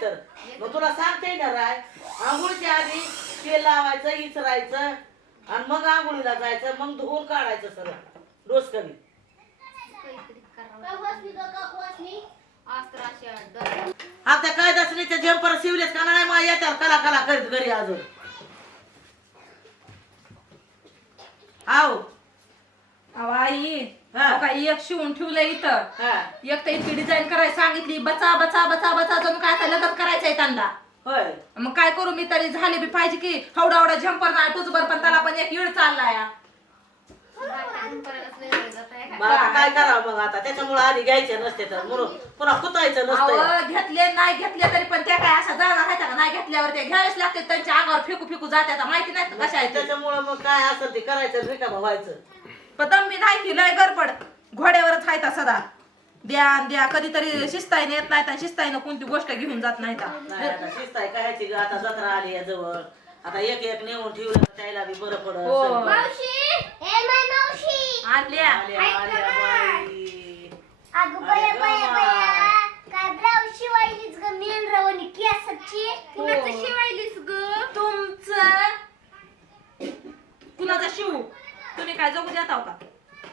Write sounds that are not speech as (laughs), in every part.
तर. मग तुला सांगते ना राय आंघोळीच्या आधी तेल लावायचं इचरायचं आणि मग आंघोळीला जायचं मग धुवून काढायचं सगळं. डोस कमी. आता काय दसरीचे जम्पर शिवलेस का नाही? मग येत्या कला कला करीत घरी अजून. आव अहो आई हा. अहो काय एक शिवून ठेवलंय इथं. हा. एक तर इतकी डिझाईन करायला सांगितली बचा बचा बचा बचा जणू काय आता लगत करायचंय त्यांना. होय. मग काय करू मी तरी झाले बी पाहिजे की हवडा हवडा झंपर नाही टुचभर पण त्याला पण एक इळ चाललाय? मग आता काय करावं मग आता? त्याच्यामुळे आधी घ्यायचे नसते तर म्हणून पुन्हा कुतायचं नसतं अहो घेतले नाही घेतले तरी पण त्या काय अशा जागा आहेत का? नाही घेतल्यावर ते घ्यावेच लागते त्यांच्या अंगावर फेकू फेकू जाते माहिती नाही कशा आहेत ते. त्याच्यामुळे मग काय असेल ते करायचं रिकामं व्हायचं. पण मी नाही की लय गडबड. घोड्यावरच हायता सदा द्या द्या. कधीतरी शिस्ताईने येत नाही आणि शिस्ताईनं कोणती गोष्ट घेऊन जात नाही नाही आता आहे काय ग? आता जत्रा आली आहे जवळ. आता एक एक नेऊन ठेवलं तर त्याला बी बरं हो. पडत मावशी ए माय मावशी. आणल्या आल्या आल्या बाई. अगं बया बया बया. काय ब्लाऊज शिवायलीच ग? मेन रवणी केसाची? कुणाचं शिवायलीस ग तुमचं कुणाचा शिव तुम्ही काय जगू देत आहो का?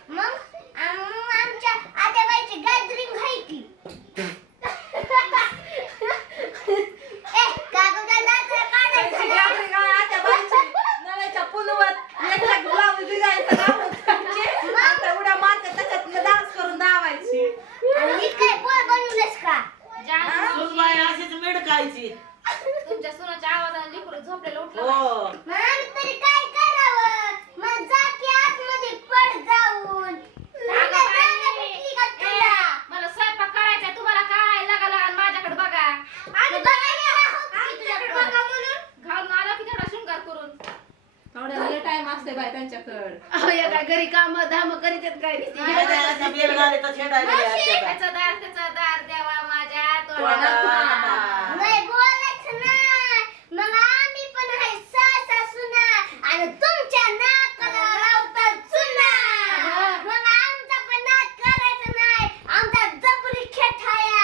मग? आम- आमच्या आत्याबाईची गॅदरिंग आहे की. (laughs) ए कागद दाखला काढायचा त्याची ना. गावठी गाय आता बाईची, ब्लाऊज डिझाईनचं उड्या मारते डान्स करून आणि ही काय पोळ बनवलंस का? जान सुनबाई अशीच मिडकायची. तुमच्या सुनाच्या आवाजाने लिकून झोपलेलं उठलं हो. मग आम्ही तरी काय करावं मग जा की आतमध्ये पड जाऊन तुला जागा भेटली का तुला मला स्वयंपाक करायचा तुम्हाला काय लागा लागा माझ्याकडे बघा आम्ही बघायला आहोत की तुझ्याकडे बघा म्हणून घालून आला की तेवढा शृंगार करून थोड्या टाइम असते बाय त्यांच्याकडे अहो या काय घरी काम धाम करीत आहेत काय त्याच्या बेलगाडीत छेडायला असते आता. त्याचा दार त्याचा दार द्यावा माझ्या तोंडात तोंडात तुला. नाही बोलायचं नाही मग आम्ही पण आहे सासा सुना आणि तुमच्या नाकाला लावतात चुना मग आमचा पण नाक करायचं नाही आमचा जबरी खेठाया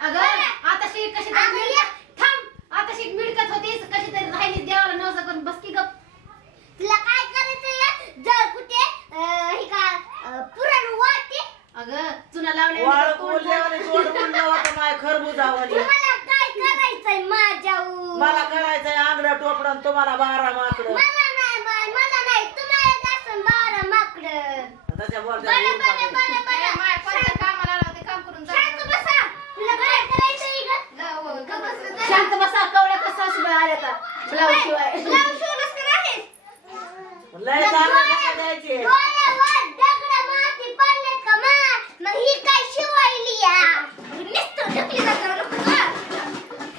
अगं आता शी कशी अगं तरी या. थांब आता शी मिळकत होतीस कशी तरी राहिली देवाला नवसा करून बस की गप तुला काय करायचं या जर कुठे अं, हे का अं, पुरण वाटे चुना वाळ लावल्या बोलल्यावानी तोंड बोललं होतं माय खरबुजावानी तुम्हाला काय करायचंय माझ्याऊ मला करायचंय आंध्र टोपडा आणि तुम्हाला बारा माकड. मला नाही बाय, मला नाही. तुम्हाला येत असेल बारा माकडं. त्याच्या बरं बरं बरं बोलत्या बरं माय कोणत्या कामाला लावते काम करून शांत बसा. तुला काय करायचंय ग ला, हो. शांत बसा आल्या का ब्लाऊज शिवाय. ब्लाऊज शिवलंस का? लय चांगलं नका द्यायचे डोळ्यावर दगडं माती पडलेत का मा? मग ही काय शिवायली या? नुसतं ढकली जातं नको गं.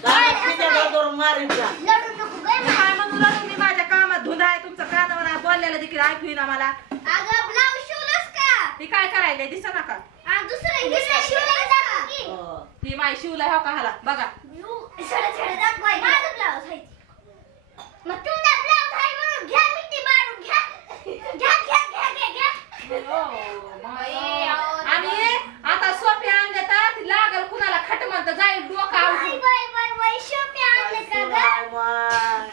काय किती करून मारीन का लढू नको गं मा. काय म्हणू लागलो मी माझ्या कामात धुंदा आहे तुमचं कानावर आहे, बोललेलं देखील ऐकू ना मला अगं ब्लाऊज शिवलंस का? ती काय करायला दिसा नका आ, दुसरं. हो. ती माय शिवला हो का हाला बघा यू, सडा सडा दाखवाय. माझं ब्लाऊज आहे. मग तुमचा ब्लाऊज आहे म्हणून घ्या मिठी मारून घ्या. घ्या, घ्या, घ्या, घ्या, घ्या. बाई, अहो, आणि आता सोपे आणले तर ती लागल कुणाला खट म्हणत जाईल डोकं बाय, आवडून बाय, बाय, बाय, शिवपी आणले का गं? माय, माय.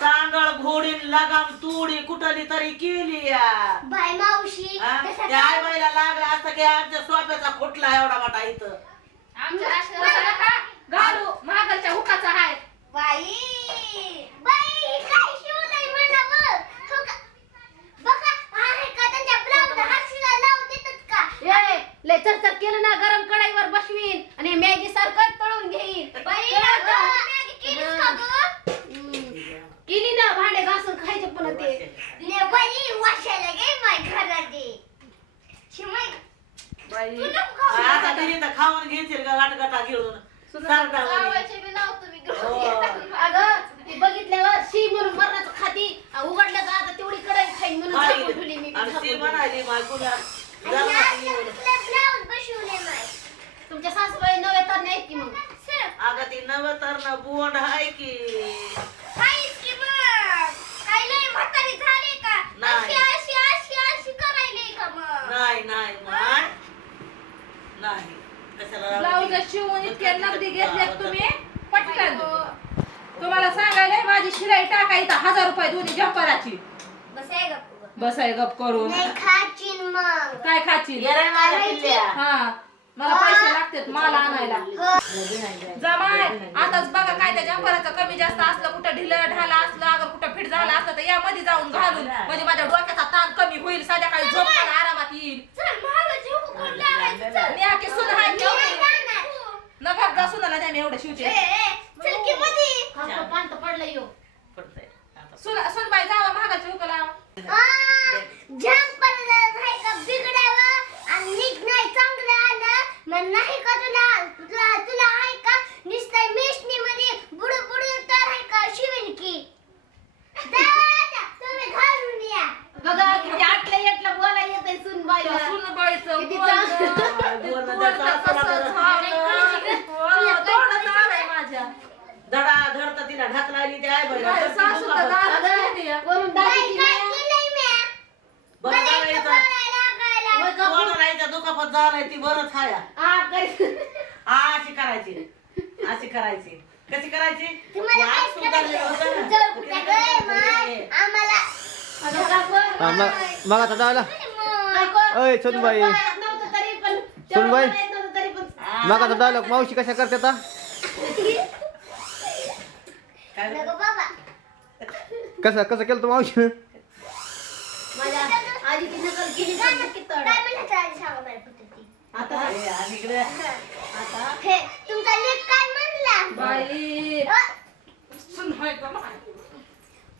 तांदळ घोडीन लगाम तुडी कुठली तरी केली या बाय मावशी हा? तसं त्या आई बाईला लागला असता की आमच्या सोप्याचा फुटला एवढा मोठा इथं आमच्या राष्ट्राला का घालू महागलच्या हुकाचा हाय. बाई. बाई काय शिवलंय हो का? बघा आहे का त्यांच्या ब्लाऊज हाशीला लावून देतात का? ए, लय चरचर केलं ना गरम कढाईवर बसवीन आणि मॅगी सारखं तळून घेईन. बाई अगं, का? मॅगी केलीस का गं? हम्म. केली ना भांडे घासून खायचे पुन्हा ते. ले बाई वाशायला गे माय घरात बाई. आता तिने तर खाऊन घेतील का गाठगाटा घेऊन सारखा. लावायचे बी हो. अगं ती बघितल्यावर शी म्हणून मरणाचं खाती आ, उघडलं का आता तेवढी खाईन म्हणून. झाकून ठेवली मी आणि ती झाकून ठेवली. म्हणाली येऊन. तुमच्या सासूबाई नव्हे तर नाही की मग अगं ती नव तर ना बोंड आहे की काहीच की मग काय लय म्हातारी झाली का नाही. अशी अशी अशी अशी करायली का मग नाही नाही माय नाही कशाला ब्लाऊज शिवून इतके नगदी घेतल्यात तुम्ही? पटकन. तुम्हाला सांगायला माझी शिलाई टाका इथं हजार रुपये दोन्ही जम्पराची बस आहे गप्प बस आहे गप करून. नाही खाचीन मग. काय खाची. हा मला पैसे लागतात माल आणायला. हो. जमाय आताच बघा काय त्या जम्पराचं कमी जास्त असलं कुठं ढिलं ढाला असलं अगर कुठं फिट झालं असलं तर या मध्ये जाऊन घालून म्हणजे माझ्या डोक्याचा ताण कमी होईल संध्याकाळी झोप पण आरामात येईल चल महागाची हुकूम लावायची, चल. मी आखी सुन हाय मी नाही जाणार. नका जा सुनाला द्या मी एवढं शिवते. हा, पांत पडलं यो. पडतंय. आता सुन सुनबाई जावा महागाची नाही का बिघडावं? आणि नीट नाही चांगलं आलं. मग नाही का तुला तुला तुला आहे का? नुसतं मेशनी मध्ये बुडू बुडू तर आहे का शिवेन की जा, जा, तुम्ही घालून या बघा किती आटल्या येटला बोला येते सुन बाईला सुनबाईचं किती बोलणं, चांगलं. ते बोलणं बोलणं त्याचं कसं असलं झालं. हो, तोंडात आलंय माझ्या धडा धडता तिला ढाकला आणि ते आहे बरं. माझ्या सासू तर दारात ठेवली आहे. वरून काय दाखवली काय नाही. केलंय म्या? बरं मला झालं इथं इथं. बोलायला लागायला. होय का? कोण राहायचं दुखापत झालंय ती बरंच हाया हा, अशी करायची. करायची. कशी करायची? सुधारलेलं होतं ना. हा, मग मग आता जायला. अय, सोनबाई. सोनबाई. हा. मग आता डायलॉग मावशी कशा करते आता? काय? कसं कसं केलं तू मावशी माझ्या नकल केली का नक्की तोडा. काय म्हणलं तर आधी सांगा मला फक्त ती. आता आणि इकडे. आता. हे, तुमचा लेक काय म्हणला? बाई. अ, सुन होय का माय?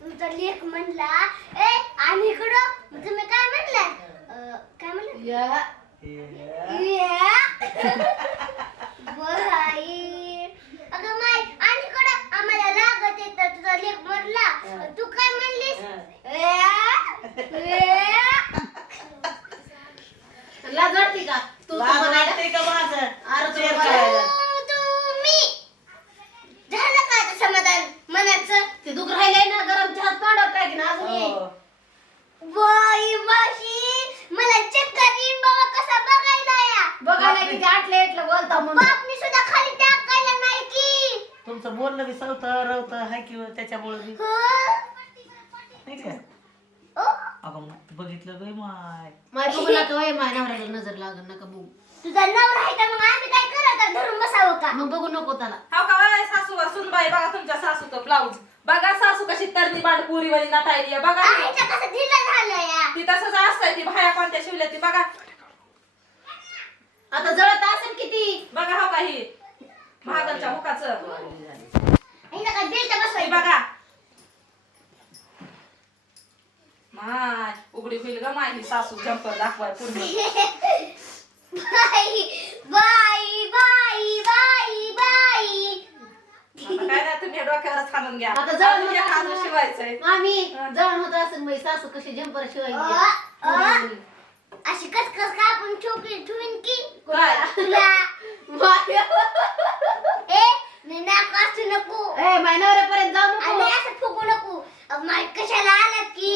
तुमचा लेख म्हणला ए आणि इकडं मग तुम्ही काय म्हणला? अ, काय म्हणलं? या. या. बाई. अगं माय आणि इकडं आम्हाला लागत येत तुझा लेख म्हणला. तू काय म्हणलीस? या. या. लाज वाटते का तू लाज तुम्हाला वाटते का माझं अरे शेर तुला करायला. तुम्ही झालं का आता समाधान मनाचं ते दुख राहिलंय ना गरम चहा तोंडावर टाकीन अजून ये. हो. बाई माशी मला चक्कर येईन बाबा कसा बघायला या बघायला किती आटले येटलं बोलता म्हणून बापनी सुद्धा खाली टाकायला नाही की तुमचं बोलणं बी सवतं रवतं हाय की त्याच्यामुळे हो? नाही का? अगं बघितलं बाई माय. माय बघू नका वय माय नवऱ्याला नजर लागल नका बघू. तुझा नवरा आहे का मग? आम्ही काय करत आहे? धरून बसावं का? मग बघू नको त्याला. हाव का वय? सासू सुनबाई बघा तुमच्या सासूचं ब्लाऊज बघा सासू कशी तरणी बांड पुरी वाली नाटायली आहे. बघा आईचं कसं ढिलं झालं या? ती तसंच असतंय ती भाया कोणत्या शिवल्या ती बघा. आता जळत असेल किती? बघा हो. महागलच्या हिला काय बेल्ट बसवायचं बघा. माय उघडी होईल ग माय ही सासू जंपर दाखवाय पूर्ण. बाई बाई बाई बाई आता काय नाही तुम्ही डोक्यावरच खालून घ्या. आता शिवायचंय. होत असेल मग सासू कशी झंपर अ, शिवायची अशी कस कस का आपण ठोकी ठेवीन की. काय तुला ए मी नाक असू नको ए माय नवऱ्यापर्यंत जाऊ आणि नको असं फुगू नको अ, माय कशाला आलात की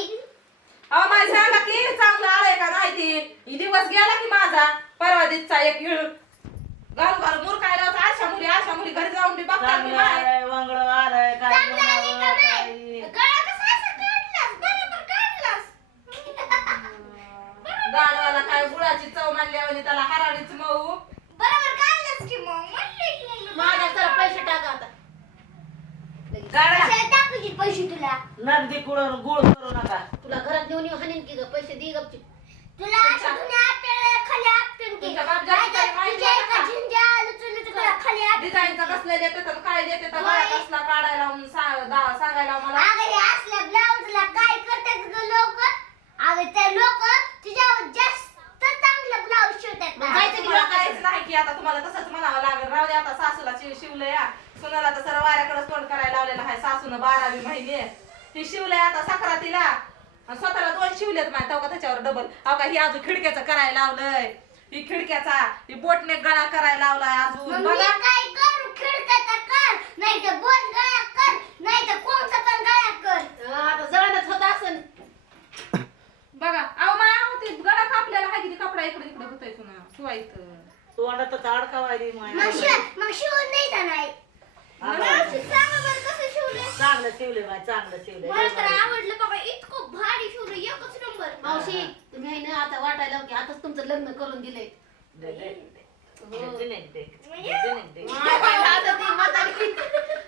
अहो माय सांगा की चांगलं आलंय का नाही ती ही दिवस गेला की माझा परवा दिवसचा एक इळ घालू घालू मुरकायला होता अशा मुली अशा मुली घरी जाऊन बी बघतात की चांगलं माय आलंय वांगड आलंय काय चांगलं आली का म्हणावं, नाही काही. गळा कसा असा काढलास बरोबर काढलास गाडवाला काय गुळाची चव मानल्यावर त्याला हराळीच मऊ. बरोबर काढलास की मग? म्हणले की मग मी. माझ्या जरा पैसे टाका आता. टाकूची पैसे तुला. नगदी कुळून गुळ करू नका. तुला घरात नेऊन येऊ हाणीन की ग पैसे दे गपची तुला असं दुनिया आपल्याला खाली आपटून की तुमच्या बाप जास्त नाहीतर माहिती तुझ्या आहे एका का? झिंज्या लुचून तुला खाली आपटून डिझाईनचा कसले देते तर काय देते? तर कसला काढायला म्हणून सा- दा- सांगायला मला अगं हे असल्या ब्लाऊजला काय करतात ग लोक अगं ते लोक तुझ्यावर जास्त चांगलं ब्लाऊज शिवतात मग ना. जायचं की तुम्हाला लोकांचं? काहीच नाही की आता तुम्हाला तसंच म्हणावं लागेल राहू दे आता सासूला शिव शिवलंय या सुनाला तर सर्व वाऱ्याकडे तोंड करायला लावलेलं आहे सासूनं बारावी महिने ती शिवलंय आता सक्रातीला आणि स्वतःला दोन शिवलेत त्याच्यावर डबल अहो का ही अजून खिडक्याचं करायला लावलंय. ही खिडक्याचा ही बोटने गळा करायला लावलाय मग अजून मी बघा. काय करू? खिडक्याचा कर नाही तर बोट गळा कर नाही तर कोणचा पण गळा कर. हा, आता जळणच होत असेल. बघा. अहो ते गळा कापलेला आहे किती कपडा इकडे इकडे होतोय पुन्हा. शिवायचं तोंडात अडकावायली माय शिव- मग शिवून द्यायचा नाही मावशी सांगा बरं कसं शिवले चांगलं शिवले बाय चांगलं मला तर शिवले आवडलं बाबा इतकं भारी शिवलं एकच नंबर मावशी तुम्ही आहे ना आता वाटायला की आताच तुमचं लग्न करून दिलंय आता ती म्हातारी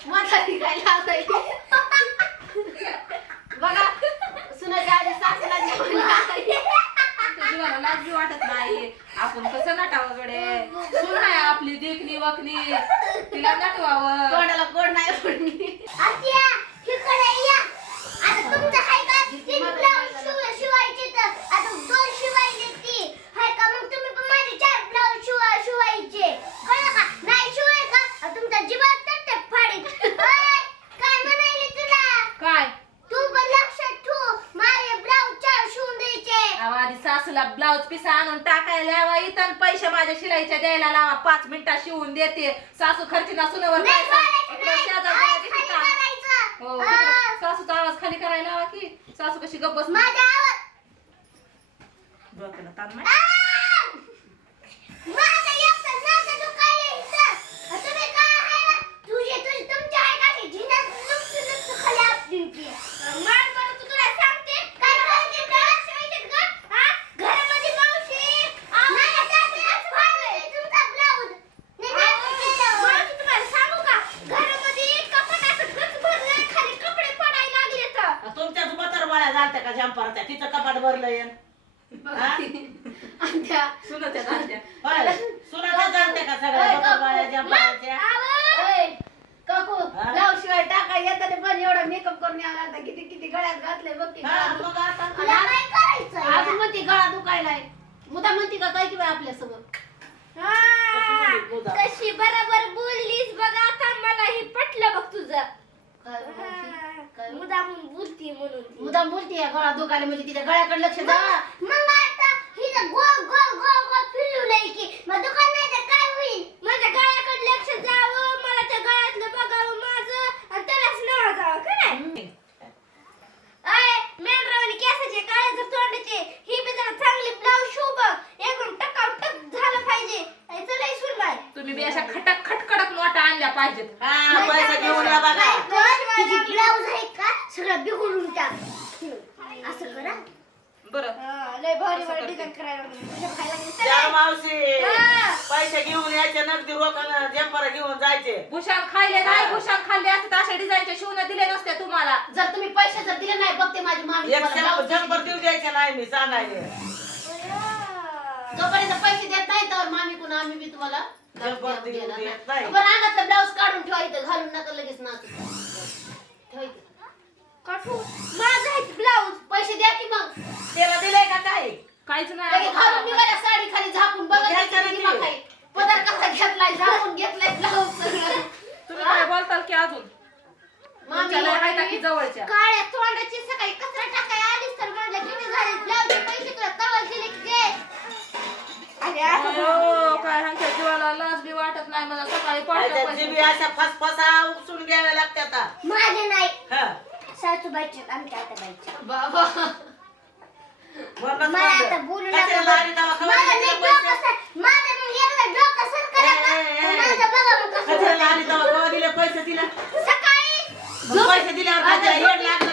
म्हातारी काय लावताय बघा सुनाच्या आधी सासूला जेवायला आमच्या जीवाला लाज बी वाटत नाही आपण कसं नटावं गडे सून आहे आपली देखणी वखणी तिला नटवावं तोंडाला कोड नाही पडली आत्या इकडे या आता तुमचं हाय का तीन ब्लाऊज शिव शिवायचे तर आता दोन शिवायचे ती हाय का मग तुम्ही पण माझे चार ब्लाऊज शिवा शिवायचे कळलं का नाही शिवाय का आता तुमचा जीवात तट्ट फाडीन ओय, काय म्हणायले तुला काय तू पण लक्षात ठेव माझे ब्लाऊज चार शिवून द्यायचे अहो, आधी सासूला ब्लाऊज पिसा आणून टाकायला लावा इथं पैसे माझ्या शिलाईच्या द्यायला लावा पाच मिनिटात शिवून देते सासू खर्ची ना सुनावर नाही. बोलायचं आवाज खाली. करायचं. हो. तिकडं सासूचा आवाज खाली करायला लावा की सासू कशी गप्प बसते. माझा आवाज डोक्याला ताण. आ! माझं एकटं नातं दुखायलं इथं. तुम्ही काय आहे ना? तुझे तुझे तुमचे आहे का ते झिण्या नुकतं नुकतं खाली आपटून की. मार बरं तू तुला सांगते. काय करायचे डोळा शिवायचे का? हा? घरामध्ये मावशी. नाही, सासूलाच फाडलंय तुमचा ब्लाऊज. नाही, नाही, केलं. मावशी तुम्हाला सांगू का? घरामध्ये कपाट असं गच भरलंय, खाली कपडे पडायला लागले तर. तुमच्याच म्हातार बाळ्या झालत्या का कपाट हा? आणि त्या दांड्या. होय. सुनाच्या झालत्या का सगळ्या बाळ्या काकू. हा? शिवाय टाका येताना पण एवढा मेकअप करून यावं किती किती गळ्यात घातले बघ की हा, मग आता तुला काय करायचंय? अजून म्हणते गळा दुखायलाय. मुदा म्हणते का काय की बाय आपल्या मुदा? कशी बरोबर बोललीस बघ आता. मला हे पटलं बघ तुझं काय गं मावशी? काय गं? मुदाम ती. मुदाम बोलते गळा दुखायला म्हणजे तिच्या गळ्याकडे लक्ष द्या मग आता हिचं गोल गोल गोल गोल फिरवलंय की मग दुकान नाही तर काय होईल? माझ्या गळ्याकडे लक्ष द्यावं मला त्या गळ्यातलं बघावं माझं आणि त्यालाच नाव जावं का नाही अय मेंढरावानी केसाचे काळे जर तोंडाचे ही बी जरा चांगली ब्लाऊज शिव बघ. एकदम टकाव टक झालं पाहिजे. अय, चल आई सुरबाई तुम्ही बी अशा खटक खटकडक नोटा आणल्या पाहिजेत. हा पैसे घेऊन या बघा. तिची ब्लाऊज आहे का सगळं बिघडून टाक असं करा बरं लय भारी भारी डिझाईन करायला लागली. तुझ्या खायला लागली. चल त्या आई. मावशी हा. पैसे घेऊन यायचे नगदी रोखानं जंपार घेऊन जायचे भूषण खाल्ले नाही भूषण खाल्ले असते तर अशा डिझाईनचे शिवून दिले नसते तुम्हाला जर तुम्ही पैसे जर दिले नाही बघते माझी मामी एक तुम्हाला ब्लाऊज जंपर देऊ द्यायचे नाही मी सांगायले जोपर्यंत पैसे देत नाही तर मामी कोण आम्ही बी तुम्हाला जबर देऊ देणार देत नाही. नाही. बरं अंगातलं ब्लाऊज काढून ठेवा इथं घालून नका लगेच ना ब्लाऊज पैसे द्या की मग. त्याला दिलंय का काय? काहीच घालून नाही निघाल्या साडी खाली झाकून बघा. दिमाग. पदर कसा घेतलाय झाकून घेतलाय ब्लाऊज तुम्ही काय बोलताल की अजून? तुमच्या लय आहेत की मामी जवळच्या? काळ्या तोंडाची सकाळी कचरा टाकाय आलीस तर म्हणलं किती झाले? ब्लाऊज पैसे तुला तवा दिले की दे. अरे असं अयो, काय ह्यांच्या जीवाला लाज बी वाटत नाही मला. सकाळी पडलं जिबी अशा फसफसा उपसून घ्याव्या लागतात माझे नाही हा सासूबाईचे आमच्या आता बाईचे बाबा मला आता. बोलू नका माझं नाही डोकं पैसे? सर माझं मग एकदा डोकं सर करा का? ए, ए, ए. माझं बघा मग कसं कशाला होतंय. आली तेव्हा केव्हा दिले पैसे दिला सकाळी मग पैसे दिल्यावर लागलं